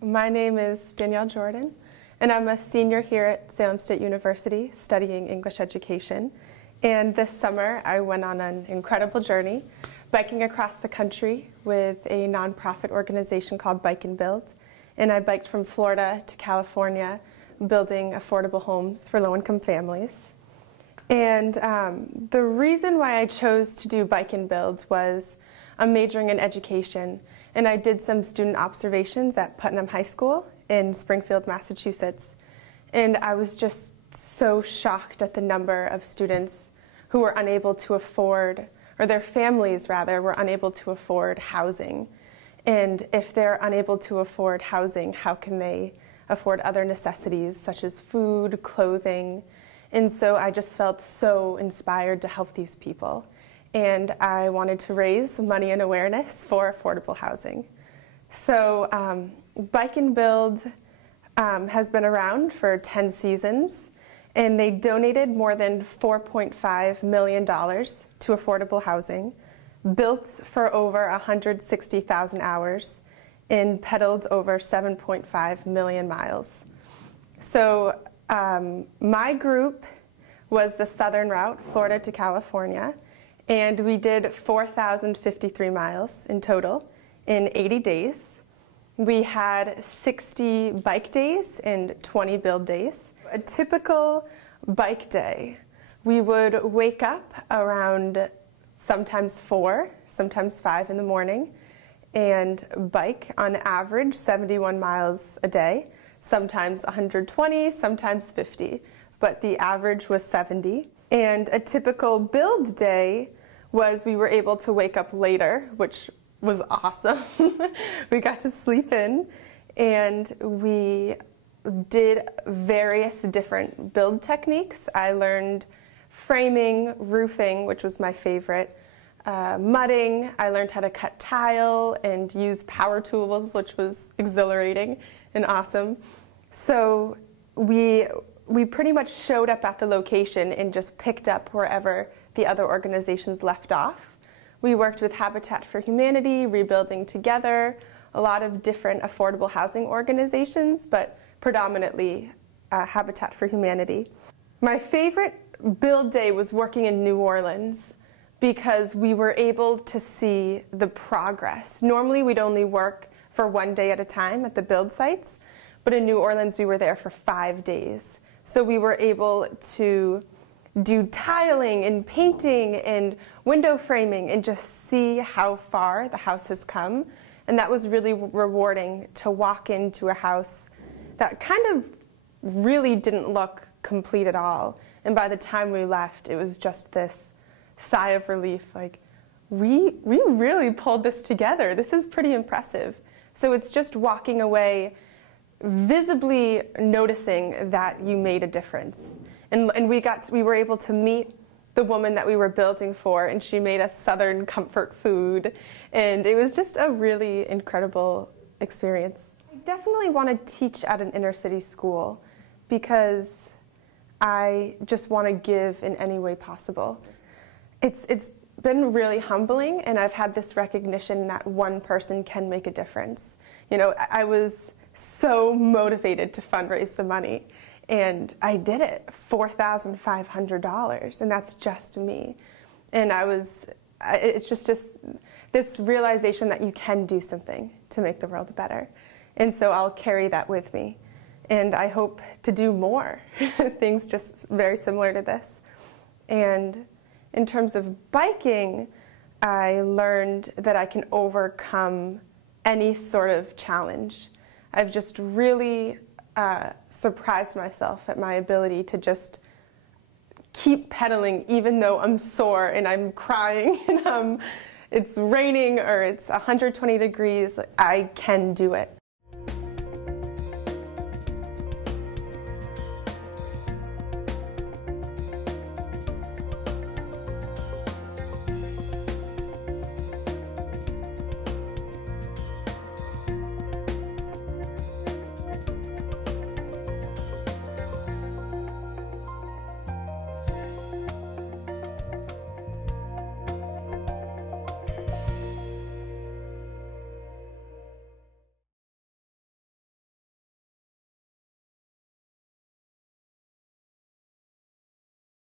My name is Danielle Jordan, and I'm a senior here at Salem State University studying English education. And this summer, I went on an incredible journey, biking across the country with a nonprofit organization called Bike and Build. And I biked from Florida to California, building affordable homes for low-income families. And the reason why I chose to do Bike and Build was I'm majoring in education, and I did some student observations at Putnam High School in Springfield, Massachusetts. And I was just so shocked at the number of students who were unable to afford, or their families rather, were unable to afford housing. And if they're unable to afford housing, how can they afford other necessities such as food, clothing? And so I just felt so inspired to help these people. And I wanted to raise money and awareness for affordable housing. So Bike and Build has been around for 10 seasons, and they donated more than $4.5 million to affordable housing, built for over 160,000 hours, and pedaled over 7.5 million miles. So my group was the southern route, Florida to California, and we did 4,053 miles in total in 80 days. We had 60 bike days and 20 build days. A typical bike day, we would wake up around sometimes 4, sometimes 5 in the morning, and bike on average 71 miles a day, sometimes 120, sometimes 50, but the average was 70. And a typical build day was we were able to wake up later, which was awesome. We got to sleep in, and we did various different build techniques. I learned framing, roofing, which was my favorite, mudding. I learned how to cut tile and use power tools, which was exhilarating and awesome. So we pretty much showed up at the location and just picked up wherever the other organizations left off. We worked with Habitat for Humanity, Rebuilding Together, a lot of different affordable housing organizations, but predominantly Habitat for Humanity. My favorite build day was working in New Orleans because we were able to see the progress. Normally we'd only work for 1 day at a time at the build sites, but in New Orleans we were there for 5 days. So we were able to do tiling and painting and window framing and just see how far the house has come. And that was really rewarding to walk into a house that kind of really didn't look complete at all. And by the time we left, it was just this sigh of relief, like, we really pulled this together. This is pretty impressive. So it's just walking away visibly noticing that you made a difference. And we were able to meet the woman that we were building for, and she made us Southern comfort food, and it was just a really incredible experience. I definitely want to teach at an inner city school because I just want to give in any way possible. It's been really humbling, and I've had this recognition that one person can make a difference. You know, I was so motivated to fundraise the money, and I did it, $4,500, and that's just me. And it's just this realization that you can do something to make the world better. And so I'll carry that with me. And I hope to do more things just very similar to this. And in terms of biking, I learned that I can overcome any sort of challenge. I've just really surprised myself at my ability to just keep pedaling even though I'm sore and I'm crying and it's raining or it's 120 degrees. I can do it.